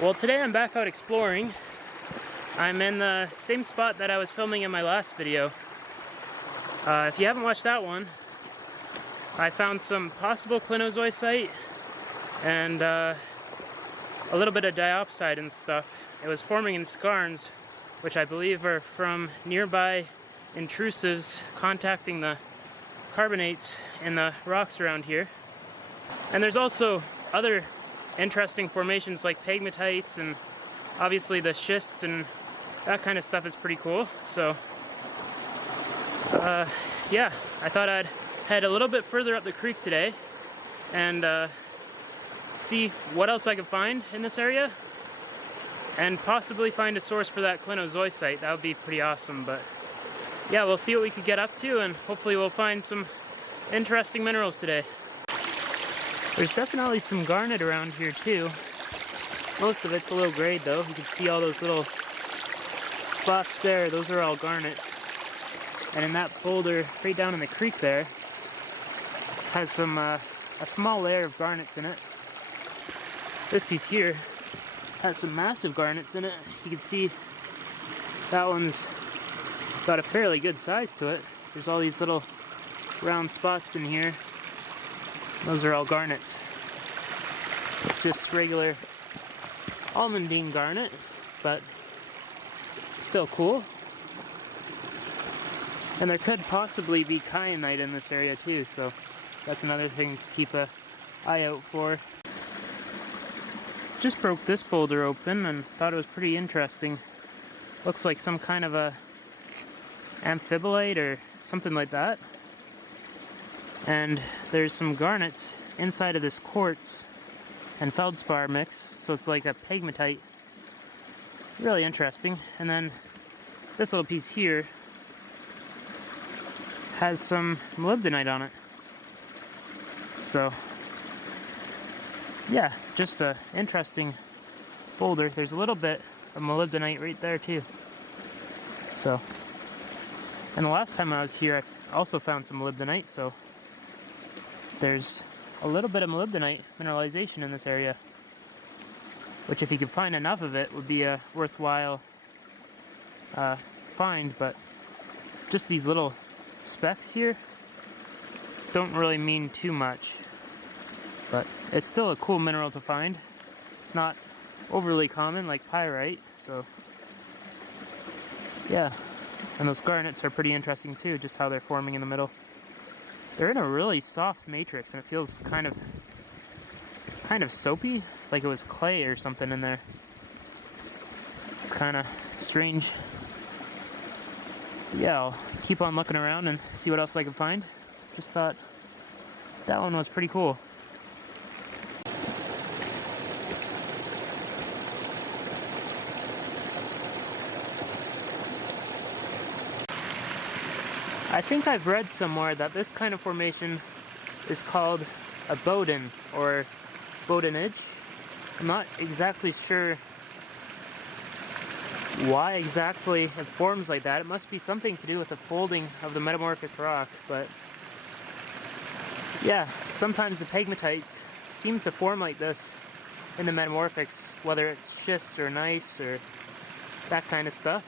Well, today I'm back out exploring. I'm in the same spot that I was filming in my last video. If you haven't watched that one, I found some possible clinozoisite and a little bit of diopside and stuff. It was forming in skarns, which I believe are from nearby intrusives contacting the carbonates in the rocks around here. And there's also other interesting formations like pegmatites, and obviously the schist and that kind of stuff is pretty cool. So yeah, I thought I'd head a little bit further up the creek today and see what else I could find in this area and possibly find a source for that clinozoisite. That would be pretty awesome. But yeah, we'll see what we could get up to, and hopefully we'll find some interesting minerals today. There's definitely some garnet around here too. Most of it's a low grade though. You can see all those little spots there. Those are all garnets. And in that boulder right down in the creek there has some a small layer of garnets in it. This piece here has some massive garnets in it. You can see that one's got a fairly good size to it. There's all these little round spots in here. Those are all garnets. Just regular almandine garnet, but still cool. And there could possibly be kyanite in this area too, so that's another thing to keep an eye out for. Just broke this boulder open and thought it was pretty interesting. Looks like some kind of a amphibolite or something like that. And there's some garnets inside of this quartz and feldspar mix, so it's like a pegmatite. Really interesting. And then this little piece here has some molybdenite on it. So yeah, just a interesting boulder. There's a little bit of molybdenite right there too. So, and the last time I was here I also found some molybdenite, so there's a little bit of molybdenite mineralization in this area, which if you could find enough of it would be a worthwhile find. But just these little specks here don't really mean too much, but it's still a cool mineral to find. It's not overly common like pyrite, so yeah. And those garnets are pretty interesting too, just how they're forming in the middle. They're in a really soft matrix, and it feels kind of soapy, like it was clay or something in there. It's kind of strange. But yeah, I'll keep on looking around and see what else I can find. Just thought that one was pretty cool. I think I've read somewhere that this kind of formation is called a Bowden or Bowdenage. I'm not exactly sure why exactly it forms like that. It must be something to do with the folding of the metamorphic rock, but yeah, sometimes the pegmatites seem to form like this in the metamorphics, whether it's schist or gneiss or that kind of stuff.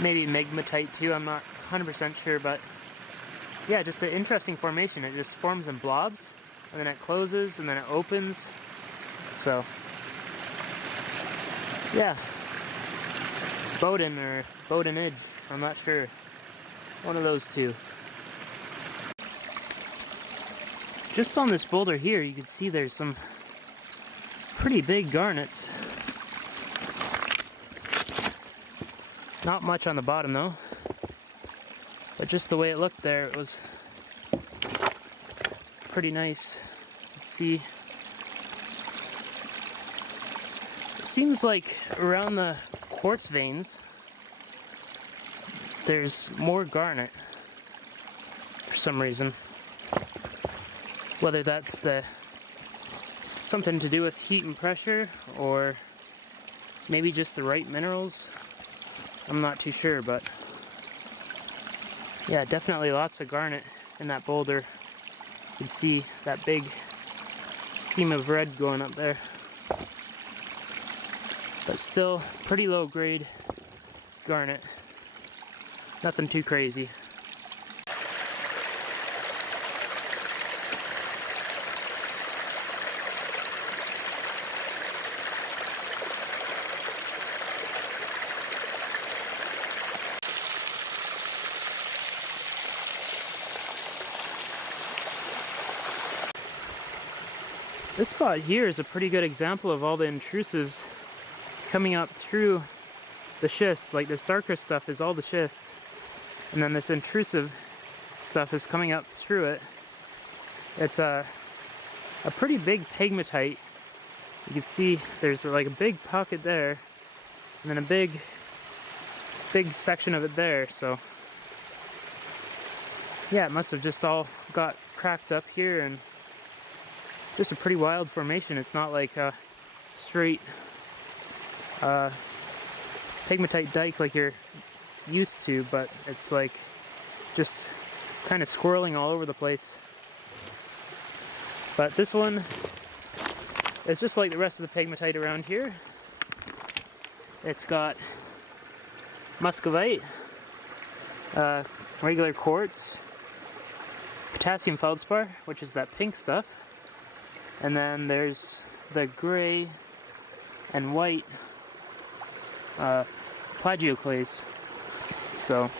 Maybe megmatite too, I'm not 100% sure, but yeah, just an interesting formation. It just forms in blobs, and then it closes, and then it opens. So yeah, Bowden or Bowdenage, I'm not sure. One of those two. Just on this boulder here, you can see there's some pretty big garnets. Not much on the bottom though, but just the way it looked there, it was pretty nice. Let's see. It seems like around the quartz veins there's more garnet for some reason. Whether that's something to do with heat and pressure, or maybe just the right minerals, I'm not too sure. But yeah, definitely lots of garnet in that boulder. You can see that big seam of red going up there. but still pretty low grade garnet. Nothing too crazy. This spot here is a pretty good example of all the intrusives coming up through the schist. Like this darker stuff is all the schist, and then this intrusive stuff is coming up through it. It's a pretty big pegmatite. You can see there's like a big pocket there, and then a big section of it there. So yeah, it must have just all got cracked up here, and just a pretty wild formation. It's not like a straight pegmatite dike like you're used to, but it's like just kind of swirling all over the place. But this one is just like the rest of the pegmatite around here. It's got muscovite, regular quartz, potassium feldspar, which is that pink stuff, and then there's the gray and white plagioclase. So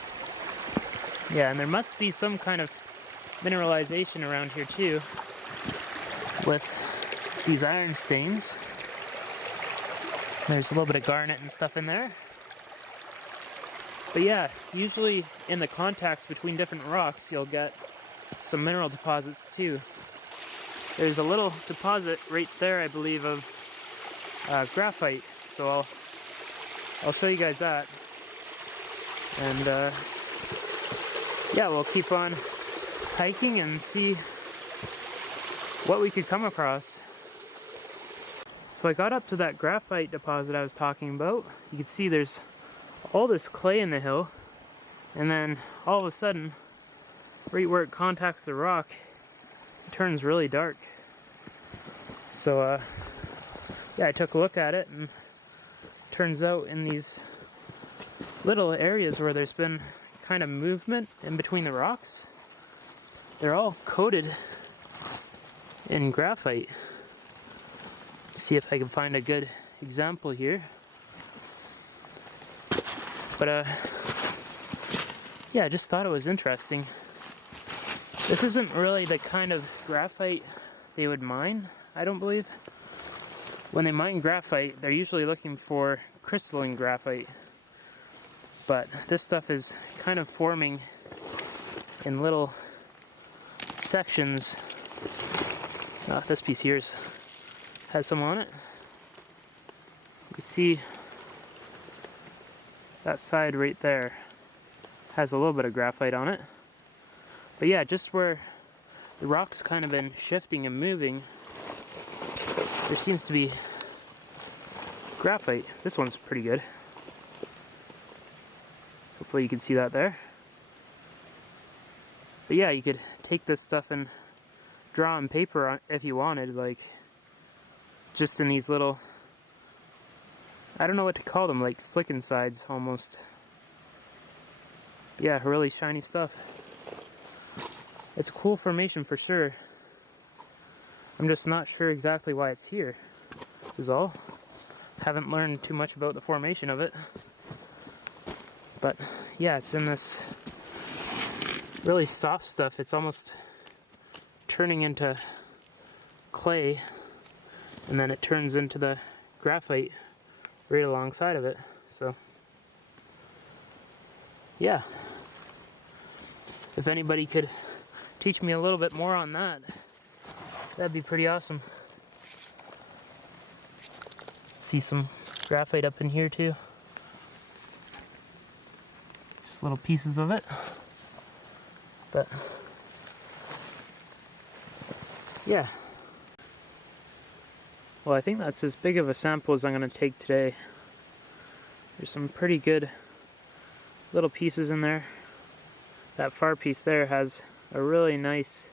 yeah, and there must be some kind of mineralization around here too with these iron stains. There's a little bit of garnet and stuff in there. But yeah, usually in the contacts between different rocks you'll get some mineral deposits too. There's a little deposit right there, I believe, of graphite, so I'll show you guys that. And yeah, we'll keep on hiking and see what we could come across. So I got up to that graphite deposit I was talking about. You can see there's all this clay in the hill, and then all of a sudden, right where it contacts the rock, it turns really dark. So yeah, I took a look at it, and it turns out in these little areas where there's been kind of movement in between the rocks, they're all coated in graphite. See if I can find a good example here. But yeah, I just thought it was interesting. This isn't really the kind of graphite they would mine, I don't believe. When they mine graphite, they're usually looking for crystalline graphite. But this stuff is kind of forming in little sections. This piece here has some on it. You can see that side right there has a little bit of graphite on it. But yeah, just where the rock's kind of been shifting and moving, there seems to be graphite. This one's pretty good. Hopefully you can see that there. But yeah, you could take this stuff and draw on paper on, if you wanted, like just in these little, I don't know what to call them, like slick insides almost. Yeah, really shiny stuff. It's a cool formation for sure. I'm just not sure exactly why it's here, is all. Haven't learned too much about the formation of it. But yeah, it's in this really soft stuff. It's almost turning into clay, and then it turns into the graphite right alongside of it. So yeah, if anybody could teach me a little bit more on that, that'd be pretty awesome. See some graphite up in here too. Just little pieces of it. But yeah. Well, I think that's as big of a sample as I'm going to take today. There's some pretty good little pieces in there. That far piece there has a really nice,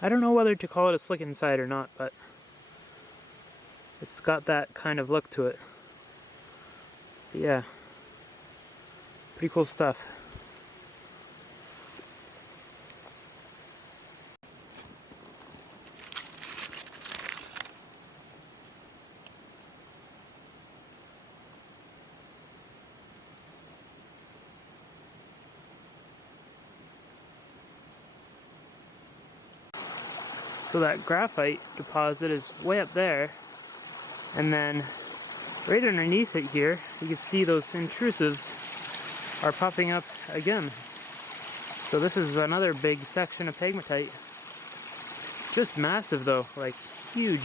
I don't know whether to call it a slick inside or not, but it's got that kind of look to it. Yeah, pretty cool stuff. So that graphite deposit is way up there, and then right underneath it here, you can see those intrusives are popping up again. So this is another big section of pegmatite. Just massive though, like huge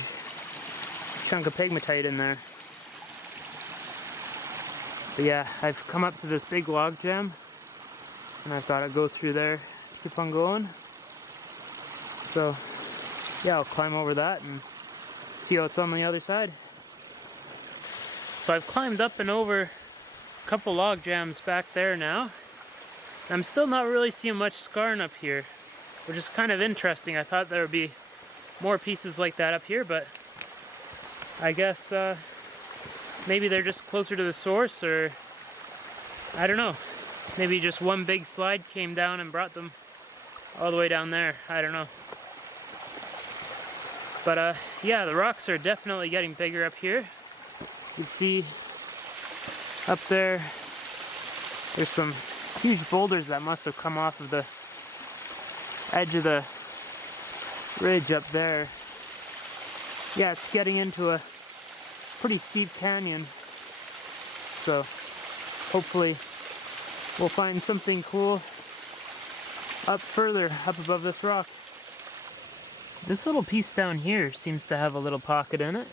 chunk of pegmatite in there. But yeah, I've come up to this big log jam, and I thought I'd go through there, keep on going. So yeah, I'll climb over that and see what's on the other side. So I've climbed up and over a couple log jams back there now. I'm still not really seeing much scarn up here, which is kind of interesting. I thought there would be more pieces like that up here, but I guess maybe they're just closer to the source, or I don't know. Maybe just one big slide came down and brought them all the way down there. I don't know. But yeah, the rocks are definitely getting bigger up here. You can see up there, there's some huge boulders that must have come off of the edge of the ridge up there. Yeah, it's getting into a pretty steep canyon. So hopefully we'll find something cool up further, up above this rock. This little piece down here seems to have a little pocket in it.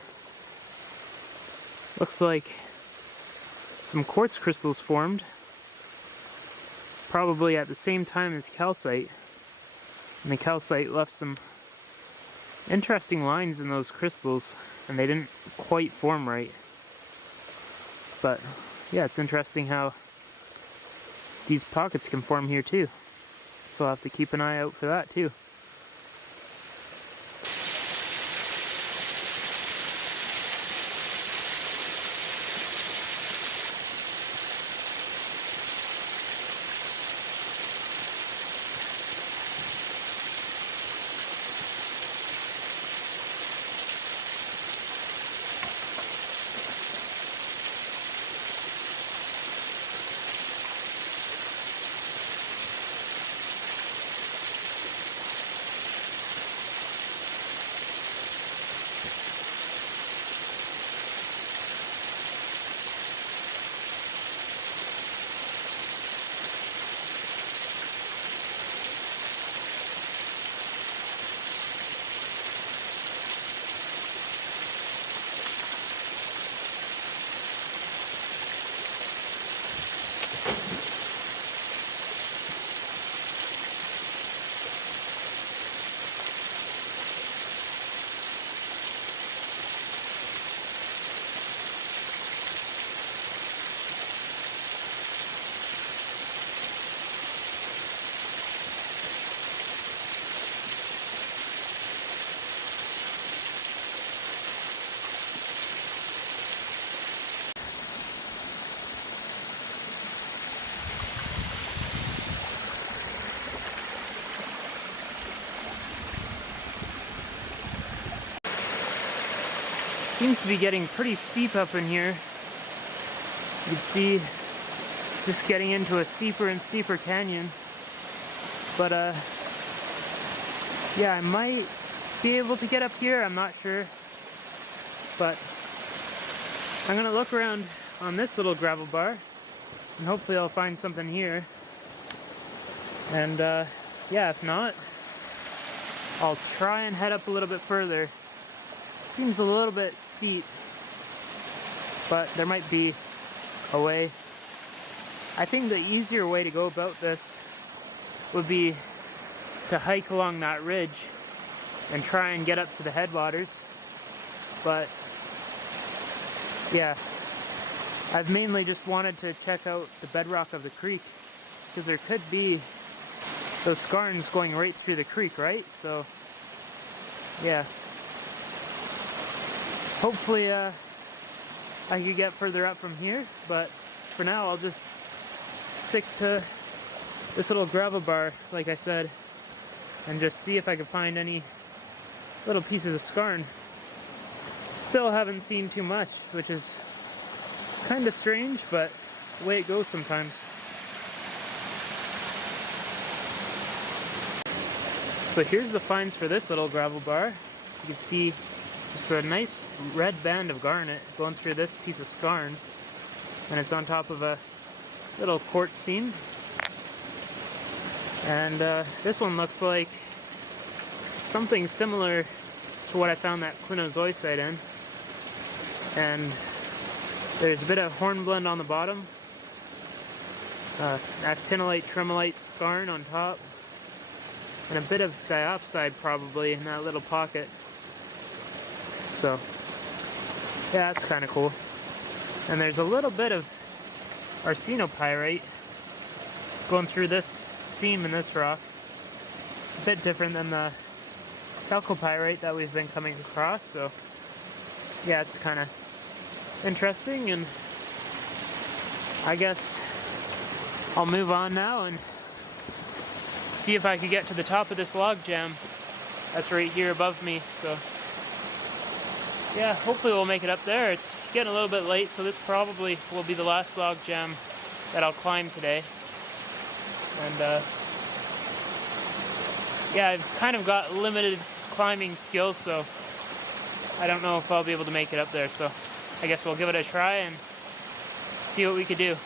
Looks like some quartz crystals formed, probably at the same time as calcite. And the calcite left some interesting lines in those crystals, and they didn't quite form right. But yeah, it's interesting how these pockets can form here too. So I'll have to keep an eye out for that too. Seems to be getting pretty steep up in here. You can see just getting into a steeper and steeper canyon. But yeah, I might be able to get up here, I'm not sure. But I'm gonna look around on this little gravel bar, and hopefully I'll find something here. And yeah, if not, I'll try and head up a little bit further. Seems a little bit steep, but there might be a way. I think the easier way to go about this would be to hike along that ridge and try and get up to the headwaters. But yeah, I've mainly just wanted to check out the bedrock of the creek, because there could be those skarns going right through the creek, right? So yeah, hopefully I could get further up from here, but for now I'll just stick to this little gravel bar, like I said, and just see if I can find any little pieces of skarn. Still haven't seen too much, which is kind of strange, but the way it goes sometimes. So here's the finds for this little gravel bar. You can see just a nice red band of garnet going through this piece of skarn, and it's on top of a little quartz seam. And this one looks like something similar to what I found that clinozoisite in. And there's a bit of hornblende on the bottom, actinolite, tremolite skarn on top, and a bit of diopside probably in that little pocket. So yeah, that's kind of cool. And there's a little bit of arsenopyrite going through this seam in this rock. A bit different than the chalcopyrite that we've been coming across, so yeah, it's kind of interesting. And I guess I'll move on now and see if I can get to the top of this log jam that's right here above me. So yeah, hopefully we'll make it up there. It's getting a little bit late, so this probably will be the last log jam that I'll climb today. And yeah, I've kind of got limited climbing skills, so I don't know if I'll be able to make it up there. So I guess we'll give it a try and see what we could do.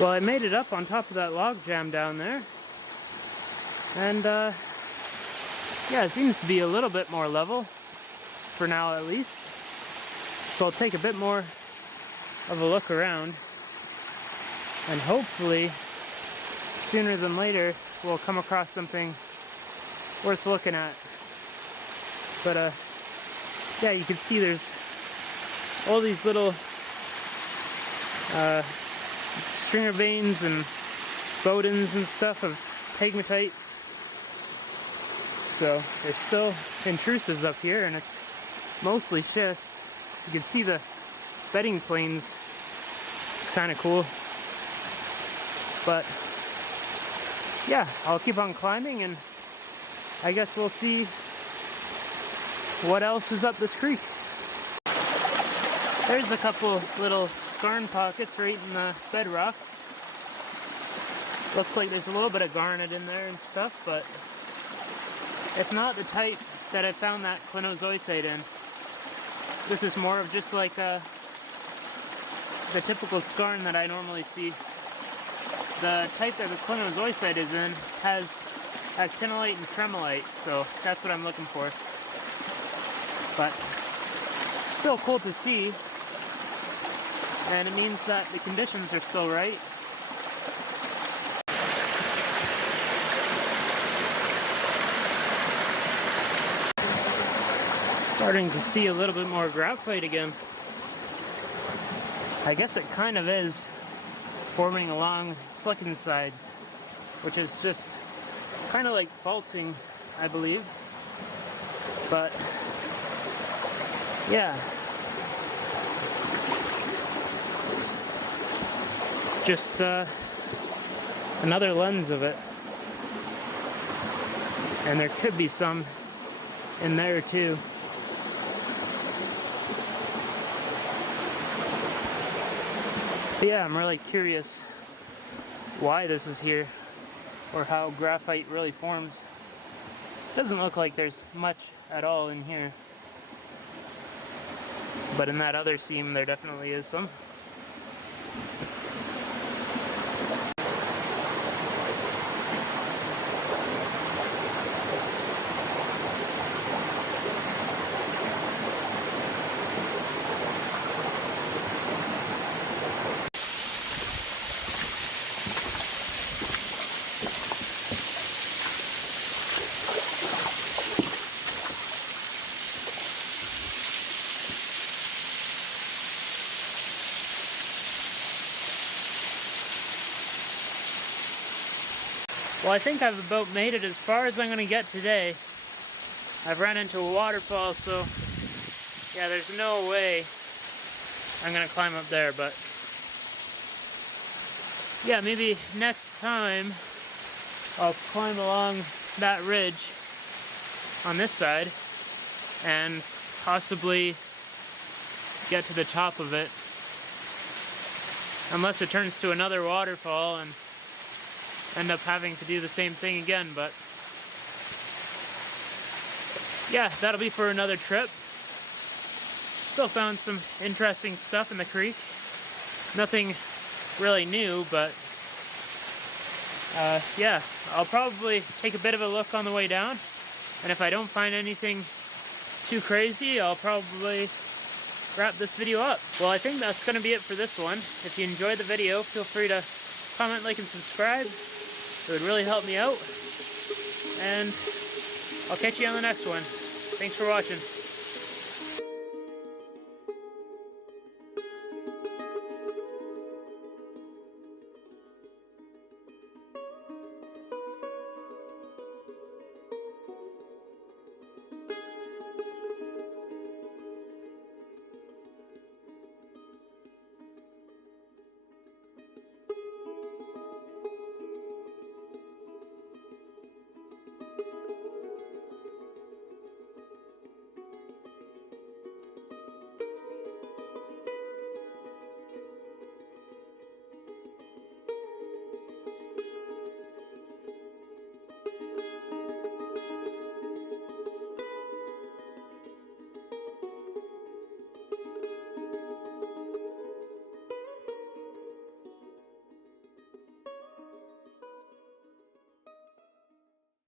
Well, I made it up on top of that log jam down there, and yeah, it seems to be a little bit more level, for now at least. So I'll take a bit more of a look around, and hopefully, sooner than later, we'll come across something worth looking at. But yeah, you can see there's all these little stringer veins and bodins and stuff of pegmatite. So there's still intrusives up here, and it's mostly schist. You can see the bedding planes, kind of cool. But yeah, I'll keep on climbing, and I guess we'll see what else is up this creek. There's a couple little skarn pockets right in the bedrock. Looks like there's a little bit of garnet in there and stuff, but it's not the type that I found that clinozoisite in. This is more of just like the typical skarn that I normally see. The type that the clinozoisite is in has actinolite and tremolite, so that's what I'm looking for. But still cool to see, and it means that the conditions are still right. Starting to see a little bit more graphite again. I guess it kind of is forming along slicken sides, which is just kind of like faulting, I believe. But yeah, it's just another lens of it, and there could be some in there too. But yeah, I'm really curious why this is here, or how graphite really forms. Doesn't look like there's much at all in here, but in that other seam there definitely is some. Well, I think I've about made it as far as I'm going to get today. I've run into a waterfall, so yeah, there's no way I'm going to climb up there, but yeah, maybe next time I'll climb along that ridge on this side and possibly get to the top of it, unless it turns to another waterfall and end up having to do the same thing again. But yeah, that'll be for another trip. Still found some interesting stuff in the creek. Nothing really new, but yeah, I'll probably take a bit of a look on the way down, and if I don't find anything too crazy, I'll probably wrap this video up. Well, I think that's going to be it for this one. If you enjoyed the video, feel free to comment, like, and subscribe. It would really help me out, and I'll catch you on the next one. Thanks for watching.